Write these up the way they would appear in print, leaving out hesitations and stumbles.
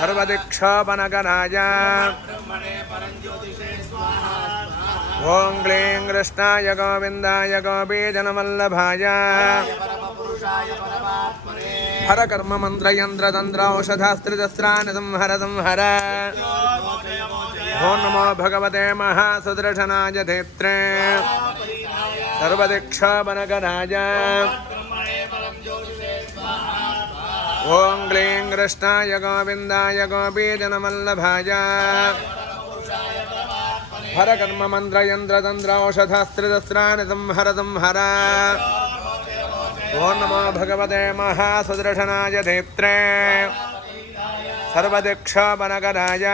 सर्वदीक्षोपनगराय ओं क्लीं कृष्णाय गोविन्दाय गोपीजनवल्लभाय हरकर्म मन्त्रयन्त्रतन्त्र औषधास्त्रिदस्रान् संहर संहर ओं नमो भगवते महासुदर्शनाय धेत्रे सर्वदीक्षोपनगराय ओं क्लीं कृष्णाय गोविन्दाय गोपीजनवल्लभाय हरकर्म मन्त्रयन्त्रतन्त्र औषधास्त्रिदस्रान् संहर संहर ओं नमो भगवते महासुदर्शनाय धेत्रे सर्वदीक्षोपनगराय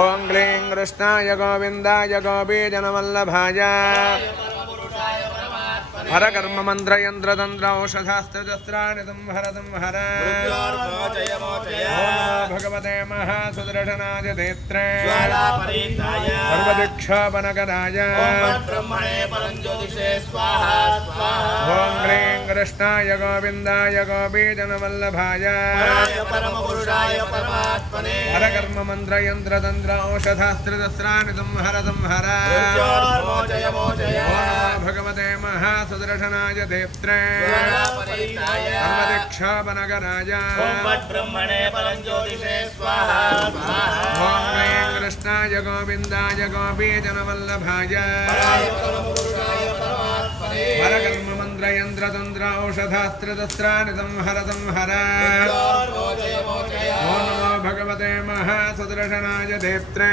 ओं क्लीं कृष्णाय गोविन्दाय गोपीजनवल्लभाय हरकर्म मन्त्रयन्त्रतन्त्र औषधास्त्रिदस्रान् संहर संहर ओं भगवते महासुदर्शनाय धेत्रे सर्वदीक्षोपनगराय ओं क्लीं कृष्णाय गोविन्दाय गोपीजनवल्लभाय हरकर्म मन्त्रयन्त्रतन्त्र औषधास्त्रिदस्रान् संहर संहर ओं भगवते महासुदर्शनाय धेत्रे सर्वदीक्षोपनगराय ओं क्लीं कृष्णाय गोविन्दाय गोपीजनवल्लभाय हरकर्म मन्त्रयन्त्रतन्त्र औषधास्त्रिदस्रान् संहर संहर ओं नमो भगवते महासुदर्शनाय धेत्रे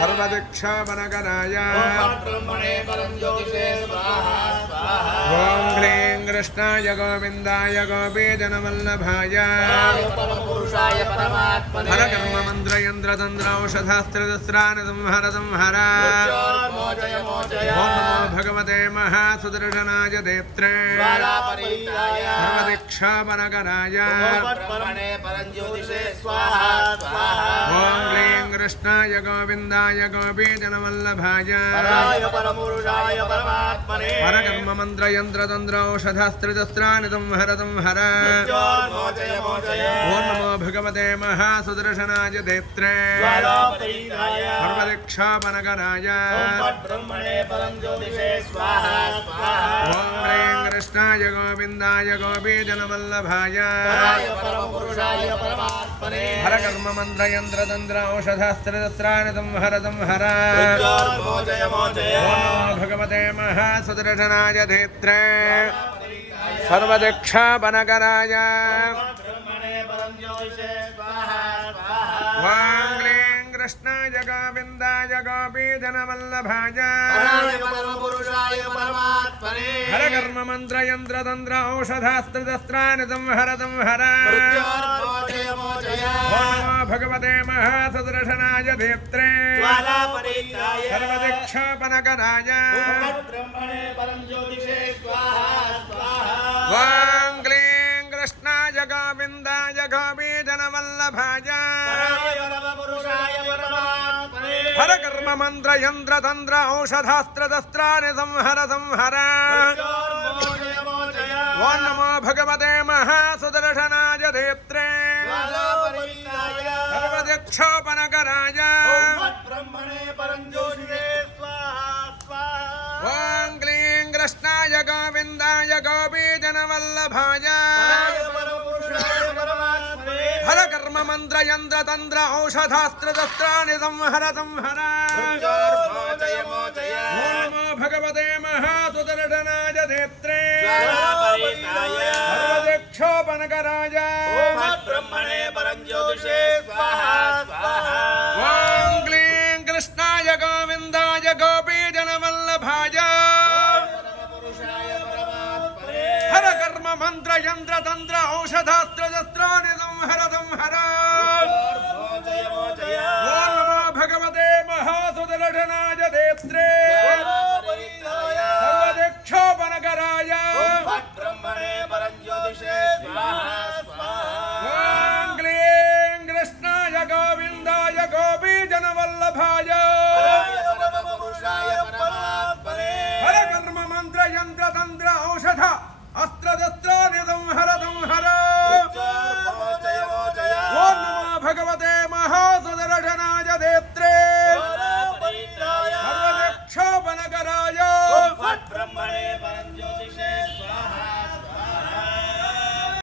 सर्वदीक्षोपनगराय ओं क्लीं कृष्णाय गोविन्दाय गोपीजनवल्लभाय हरकर्म मन्त्रयन्त्रतन्त्र औषधास्त्रिदस्रान् संहर संहर ओं नमो भगवते महासुदर्शनाय धेत्रे सर्वदीक्षोपनगराय ओं क्लीं कृष्णाय गोविन्दाय गोपीजनवल्लभाय हरकर्म मन्त्रयन्त्रतन्त्र औषधास्त्रिदस्रान् संहर संहर ओं नमो भगवते महासुदर्शनाय धेत्रे सर्वदीक्षोपनगराय ओं क्लीं कृष्णाय गोविन्दाय गोपीजनवल्लभाय हरकर्म मन्त्रयन्त्रतन्त्र औषधास्त्रिदस्रान् संहर संहर ओं नमो भगवते महासुदर्शनाय धेत्रे सर्वदीक्षोपनगराय ओं क्लीं कृष्णाय गोविन्दाय गोपीजनवल्लभाय हरकर्म मन्त्रयन्त्रतन्त्र औषधास्त्रिदस्रान् संहर संहर ओं नमो भगवते महासुदर्शनाय धेत्रे सर्वदीक्षोपनगराय ओं क्लीं कृष्णाय गोविन्दाय गोपीजनवल्लभाय हरकर्म मन्त्रयन्त्रतन्त्र औषधास्त्रिदस्रान् संहर संहर ओं नमो भगवते महासुदर्शनाय धेत्रे सर्वदीक्षोपनगराय ओं क्लीं कृष्णाय गोविन्दाय गोपीजनवल्लभाय हरकर्म मन्त्रयन्त्रतन्त्र औषधास्त्रिदस्रान् संहर संहर ओं नमो भगवते महासुदर्शनाय धेत्रे सर्वदीक्षोपनगराय ओं क्लीं कृष्णाय गोविन्दाय गोपीजनवल्लभाय हरकर्म मन्त्रयन्त्रतन्त्र औषधास्त्रिदस्रान् संहर संहर